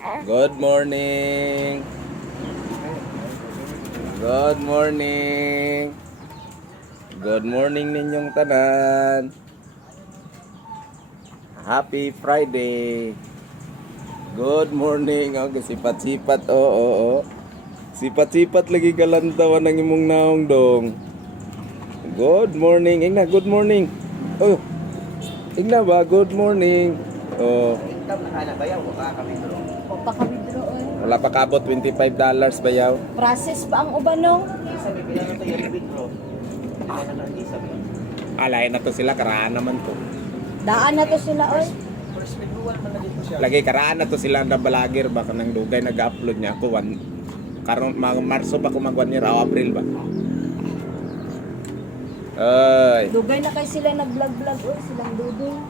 Good morning. Good morning. Good morning ninyong tanan. Happy Friday. Good morning. Okay, sipat-sipat. Oo. Sipat-sipat lagi kalantawan ng imong naong dong. Good morning. Ingna, good morning. Oh. Ingna ba? Good morning. Oh. Huwag pa ka-withdraw eh. Wala pa kabot $25 bayaw. Process ba ang ubanong? Alay na to sila, karaan naman to. Daan na to sila oy. Lagi karaan na to sila na balagir baka nang dugay nag-upload niya ako karon Marso pa ko mag 1 year o April ba. Ay. Dugay na kay sila nag-vlog-vlog oy, silang dudong.